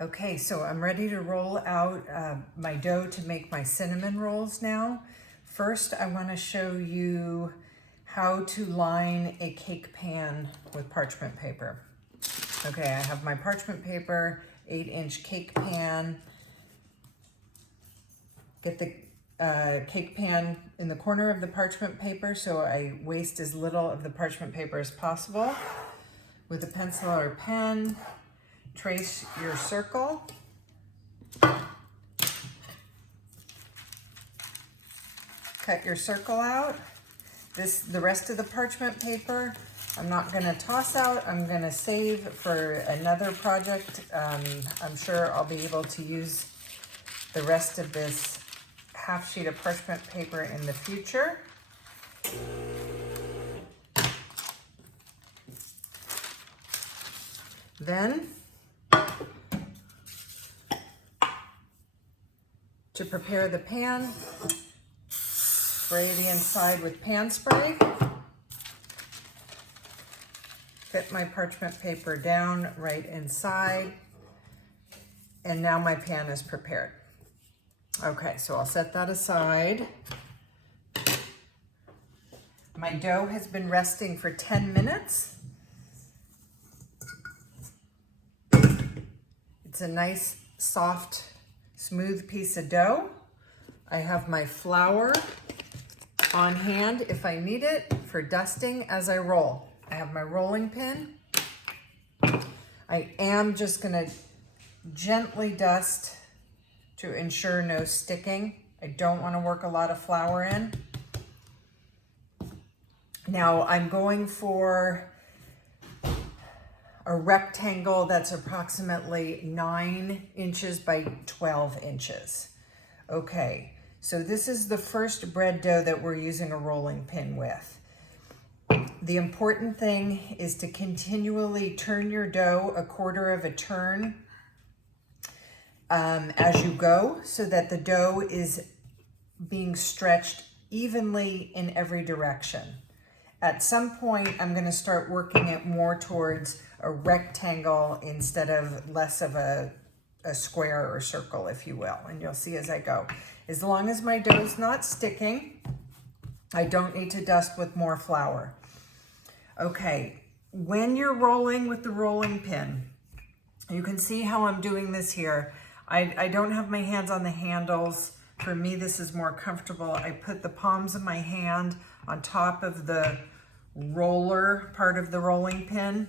Okay, so I'm ready to roll out my dough to make my cinnamon rolls now. First, I want to show you how to line a cake pan with parchment paper. Okay, I have my parchment paper, 8-inch cake pan. Get the cake pan in the corner of the parchment paper so I waste as little of the parchment paper as possible. With a pencil or pen, trace your circle. Cut your circle out. The rest of the parchment paper, I'm not gonna toss out. I'm gonna save for another project. I'm sure I'll be able to use the rest of this half sheet of parchment paper in the future. Then, to prepare the pan, spray the inside with pan spray. Fit my parchment paper down right inside. And now my pan is prepared. Okay, so I'll set that aside. My dough has been resting for 10 minutes. It's a nice, soft, smooth piece of dough. I have my flour on hand if I need it for dusting as I roll. I have my rolling pin. I am just gonna gently dust to ensure no sticking. I don't wanna work a lot of flour in. Now I'm going for a rectangle that's approximately 9 inches by 12 inches. Okay, so this is the first bread dough that we're using a rolling pin with. The important thing is to continually turn your dough a quarter of a turn as you go, so that the dough is being stretched evenly in every direction. At some point, I'm going to start working it more towards a rectangle instead of less of a square or circle, if you will, and you'll see as I go. As long as my dough's not sticking, I don't need to dust with more flour. Okay, when you're rolling with the rolling pin, you can see how I'm doing this here. I don't have my hands on the handles. For me, this is more comfortable. I put the palms of my hand on top of the roller part of the rolling pin.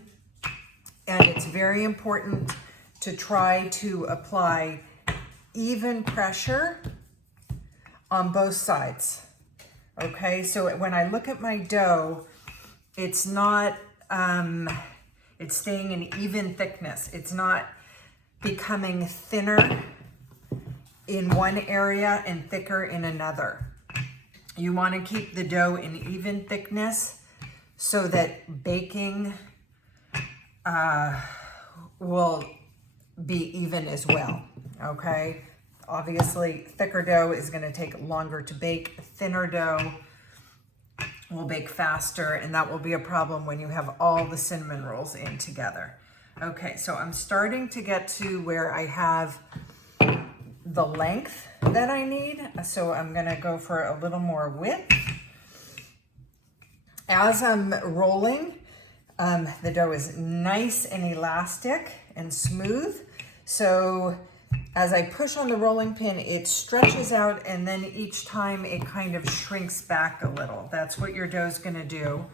And it's very important to try to apply even pressure on both sides. Okay, so when I look at my dough, it's not, it's staying in even thickness. It's not becoming thinner in one area and thicker in another. You want to keep the dough in even thickness so that baking will be even as well, okay? Obviously, thicker dough is going to take longer to bake. Thinner dough will bake faster, and that will be a problem when you have all the cinnamon rolls in together. Okay, so I'm starting to get to where I have the length that I need, so I'm gonna go for a little more width. As I'm rolling, the dough is nice and elastic and smooth, so as I push on the rolling pin, it stretches out, and then each time it kind of shrinks back a little. That's what your dough's gonna do.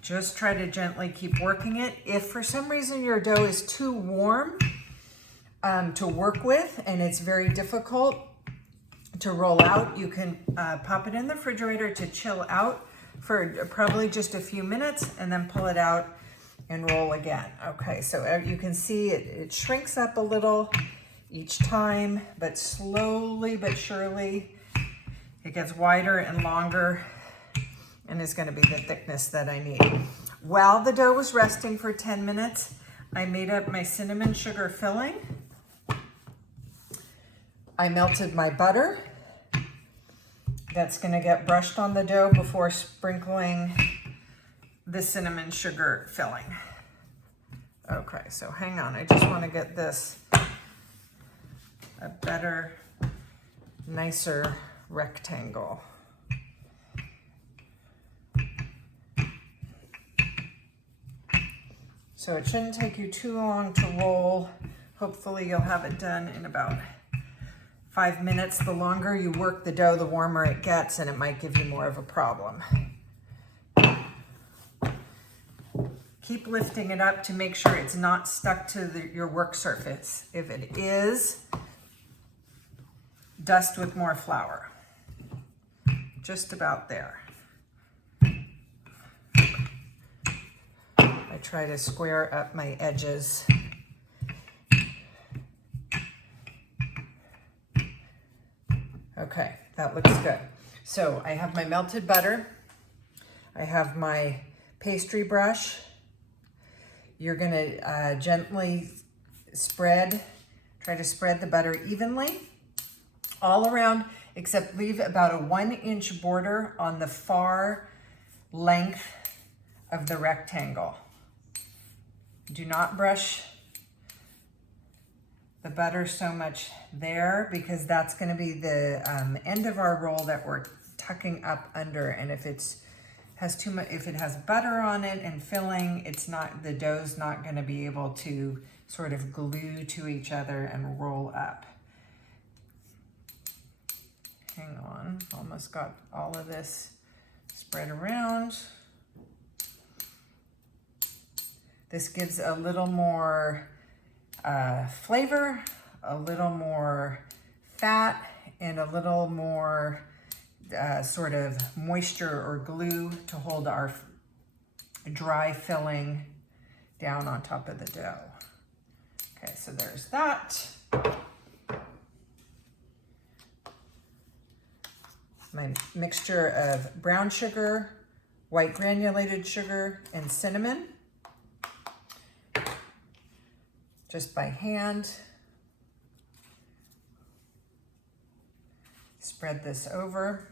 Just try to gently keep working it. If for some reason your dough is too warm to work with and it's very difficult to roll out, you can pop it in the refrigerator to chill out for probably just a few minutes and then pull it out and roll again. Okay, so you can see it shrinks up a little each time, but slowly but surely it gets wider and longer and is going to be the thickness that I need. While the dough was resting for 10 minutes, I made up my cinnamon sugar filling. I melted my butter. That's going to get brushed on the dough before sprinkling the cinnamon sugar filling. Okay, so hang on, I just want to get this a better, nicer rectangle. So it shouldn't take you too long to roll. Hopefully you'll have it done in about 5 minutes. The longer you work the dough, the warmer it gets, and it might give you more of a problem. Keep lifting it up to make sure it's not stuck to your work surface. If it is, dust with more flour. Just about there. I try to square up my edges. Okay, that looks good. So I have my melted butter. I have my pastry brush. You're gonna gently try to spread the butter evenly all around, except leave about a 1-inch border on the far length of the rectangle. Do not brush the butter so much there, because that's going to be the end of our roll that we're tucking up under. And if it has butter on it and filling, the dough's not going to be able to sort of glue to each other and roll up. Hang on, almost got all of this spread around. This gives a little more flavor, a little more fat, and a little more sort of moisture or glue to hold our dry filling down on top of the dough. Okay, so there's that. My mixture of brown sugar, white granulated sugar, and cinnamon. Just by hand. Spread this over.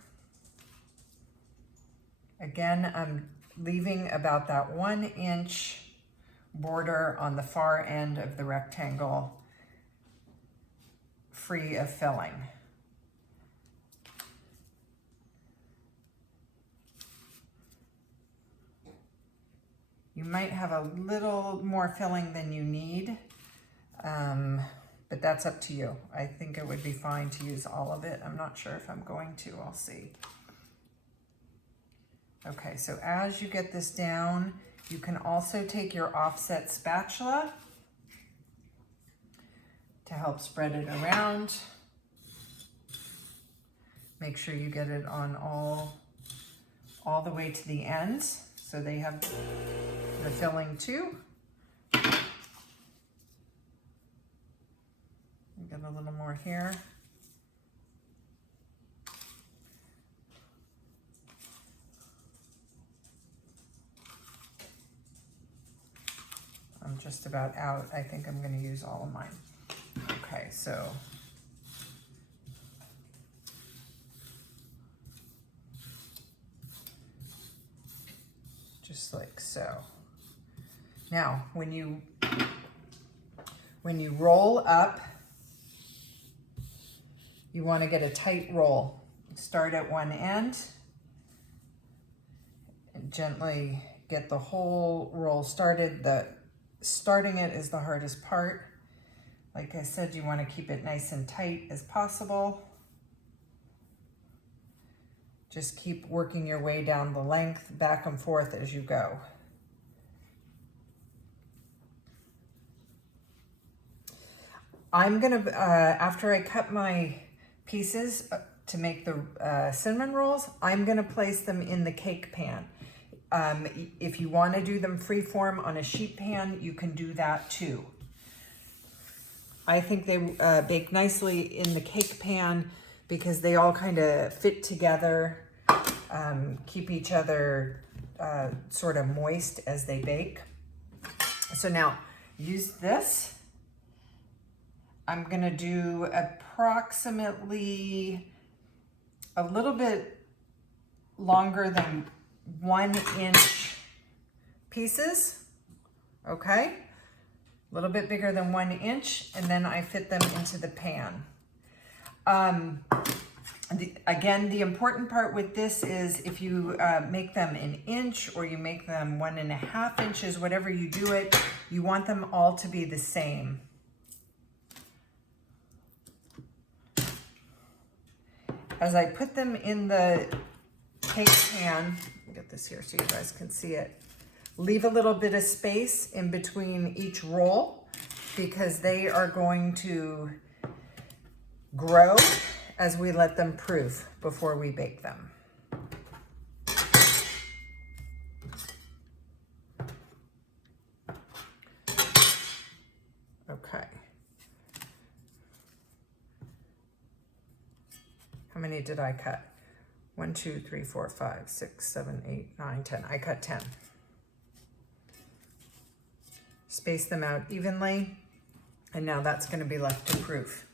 Again, I'm leaving about that 1-inch border on the far end of the rectangle free of filling. You might have a little more filling than you need, but that's up to you. I think it would be fine to use all of it. I'm not sure if I'm going to, I'll see. Okay, so as you get this down, you can also take your offset spatula to help spread it around. Make sure you get it on all the way to the ends, so they have the filling too. Get a little more here. I'm just about out. I think I'm going to use all of mine. Okay, so just like so. Now, when you roll up, you want to get a tight roll. Start at one end and gently get the whole roll started. Starting it is the hardest part. Like I said, you want to keep it nice and tight as possible. Just keep working your way down the length, back and forth as you go. I'm gonna, after I cut my pieces to make the cinnamon rolls, I'm gonna place them in the cake pan. If you wanna do them freeform on a sheet pan, you can do that too. I think they bake nicely in the cake pan because they all kind of fit together, keep each other sort of moist as they bake. So now, use this. I'm gonna do approximately a little bit longer than 1-inch pieces, okay? a little bit bigger than 1 inch, and then I fit them into the pan. Again, the important part with this is if you make them 1 inch or you make them 1.5 inches, whatever you do it, you want them all to be the same. As I put them in the cake pan, let me get this here so you guys can see it. Leave a little bit of space in between each roll because they are going to grow as we let them proof before we bake them. Okay. How many did I cut? 1, 2, 3, 4, 5, 6, 7, 8, 9, 10. I cut 10. Space them out evenly, and now that's going to be left to proof.